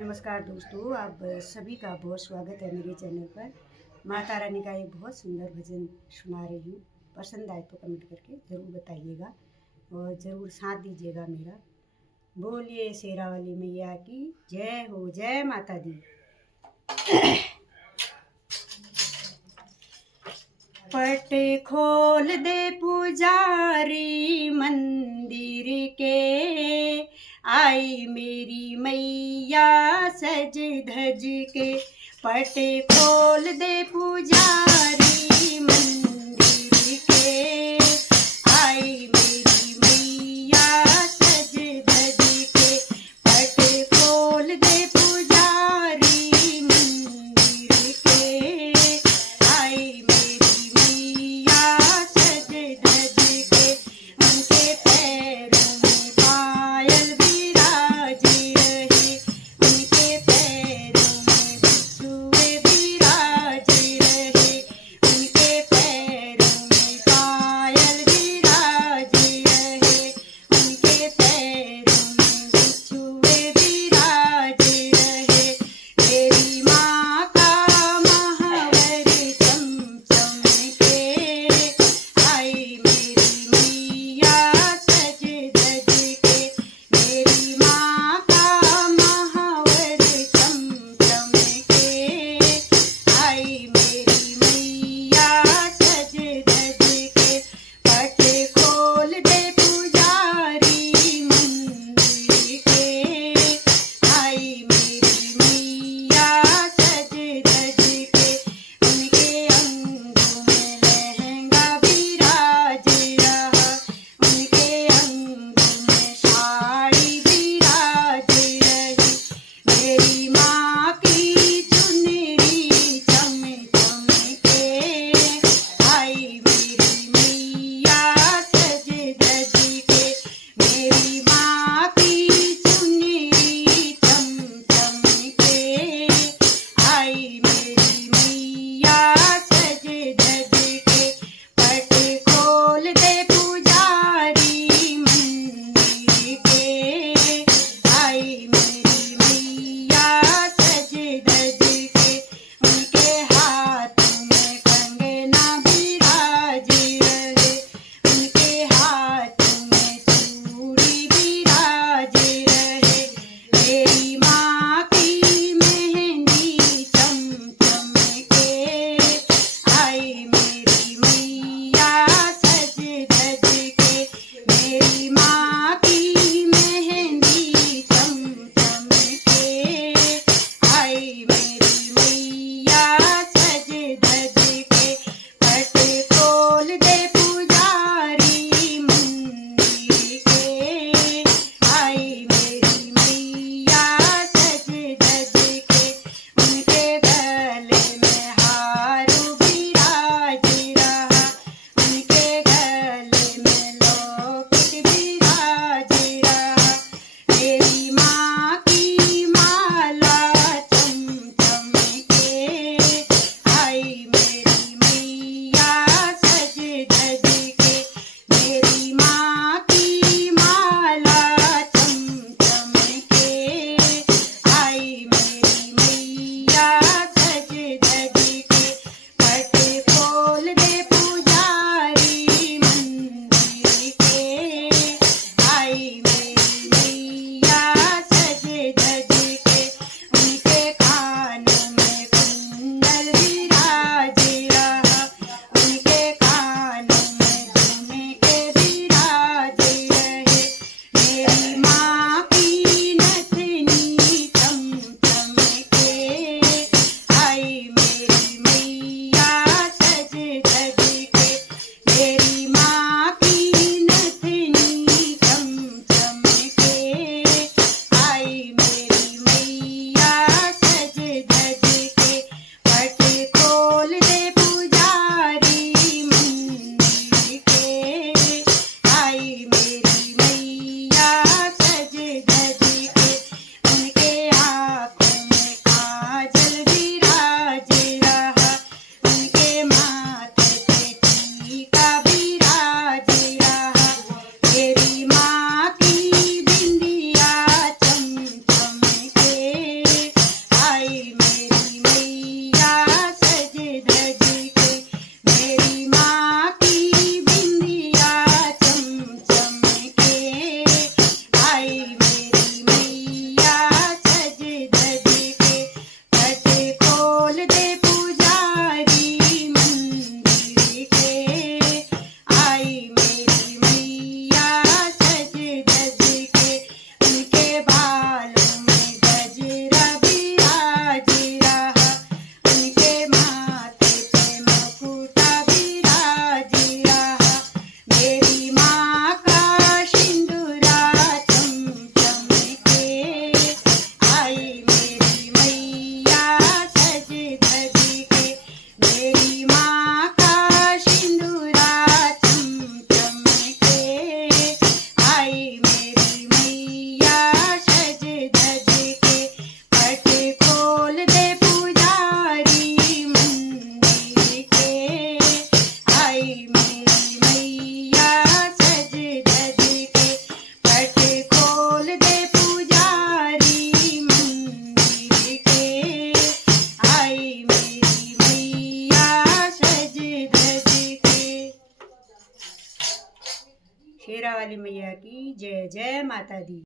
नमस्कार दोस्तों, आप सभी का बहुत स्वागत है मेरे चैनल पर। माता रानी का एक बहुत सुंदर भजन सुना रही हूँ। पसंद आए तो कमेंट करके ज़रूर बताइएगा और ज़रूर साथ दीजिएगा मेरा। बोलिए शेरा वाली मैया की जय हो, जय माता दी। पट खोल दे पुजारी मंदिर के, आई मेरी मैया सज धज के। पट खोल दे पुजारी मंदिर के, आई मेरी मैया सज धज के। पट खोल दे पुजारी मंदिर के, आई मेरी मैया सज धज के। उनके पैरों में पायल विराजे रहे, उनके पैरों में बिछुए विराजे रहे, उनके पैरों में पायल विराजे शेरा वाली मैया की जय। जय माता दी।